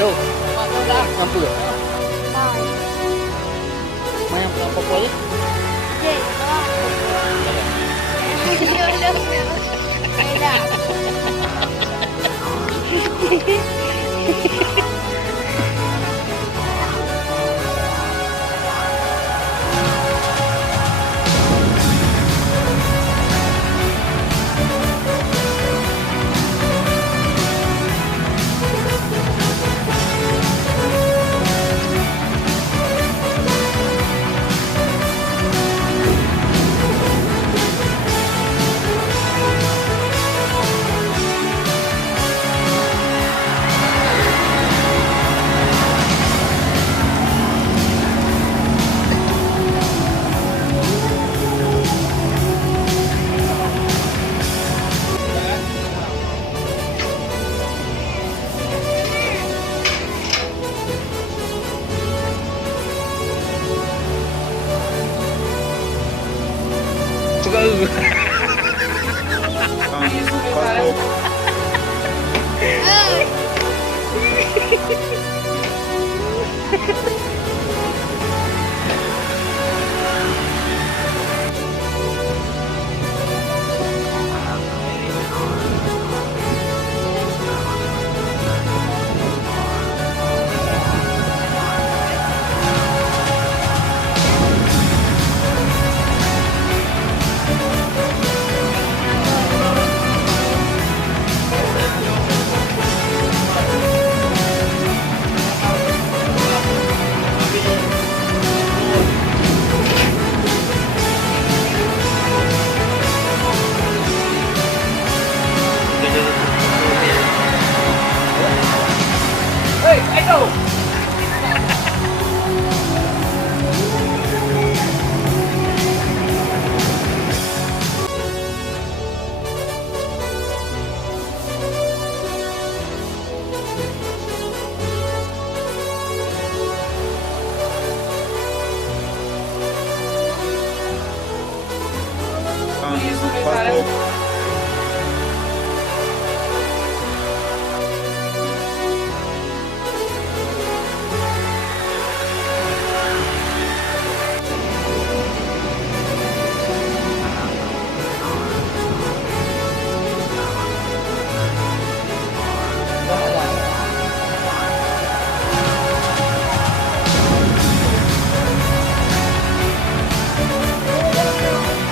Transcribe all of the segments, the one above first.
Tuh, lampu ya. Main lampu apa aja?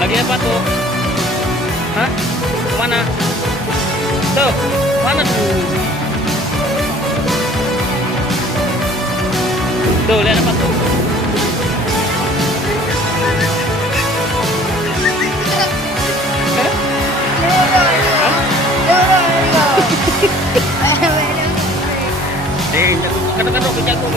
Lagi apa tuh? Hah? Mana? Tuh, mana tuh? Tuh, lihat apa tuh? Kadang-kadang aku jago.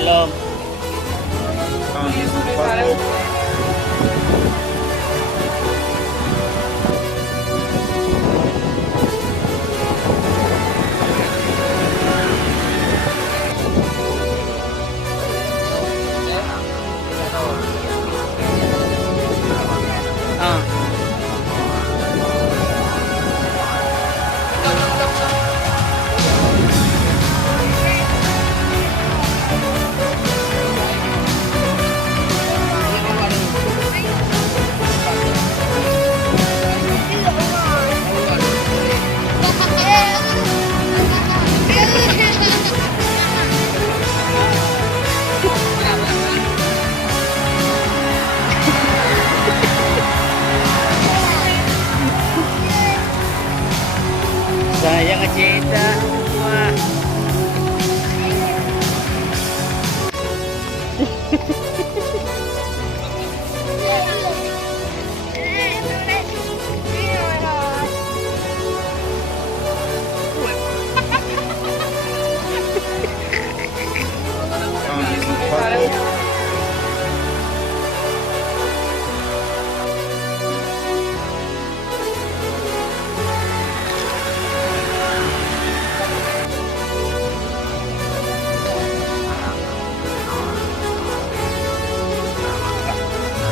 Dalam. Saya ngecetak rumah.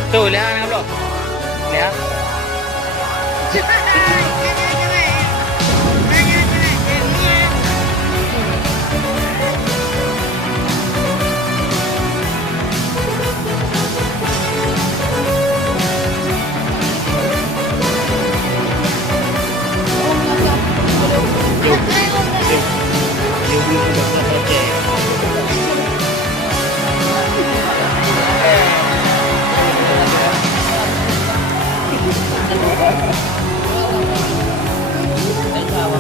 Tuh, lihat kan belum? Lihat. Dia belum ada projek.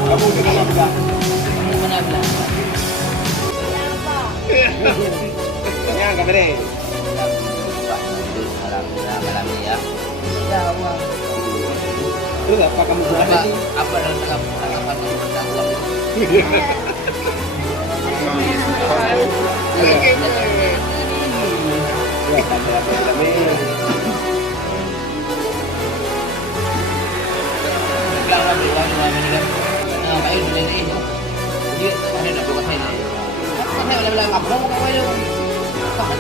Kamu di dalam enggak? Ya, enggak boleh. Terus apa kamu buat lagi? Apa dalam tanggapan kamu tentang uang itu? Ya, tapi Bilang lah beli uang ini kan. Kayak udah ini itu. Dia ada nak buat saya. Kan saya bilang apa mau kau itu? Kan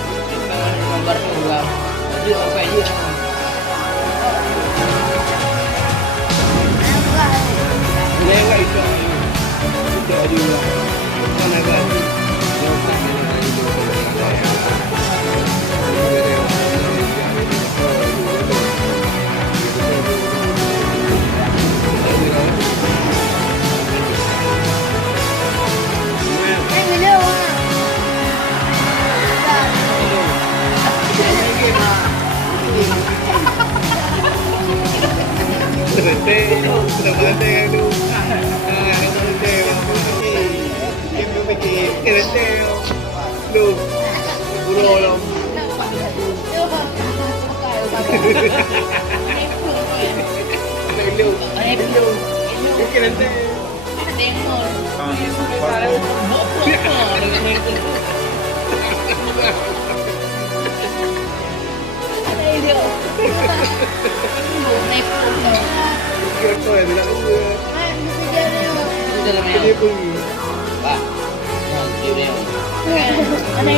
gambar tu uang. Dia apa dia? lewat itu. Itu juga. Mana kan? Pak. Dia dia. Tapi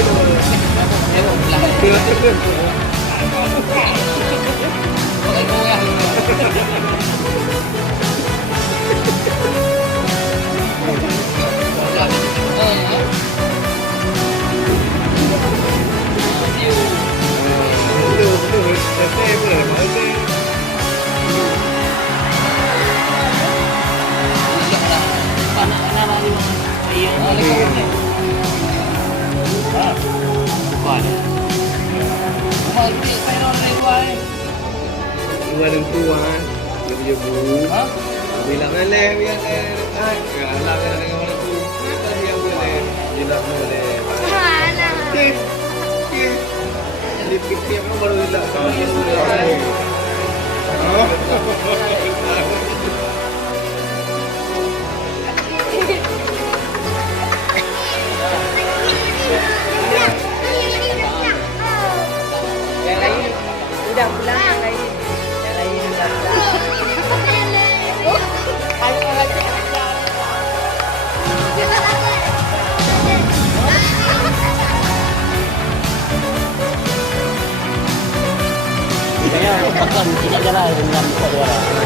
itu Pakai goyang. dua dan tua, dia punya bu. Bilang leh, biar leh. Kalah dengan orang tu. Kenapa dia boleh? Dia tak boleh. Dia fikir apa baru dia tak. Yang lain udah pulang, yang lain udah pulang. Kaya, pagkan, tidak jalan dengan buka dia lah.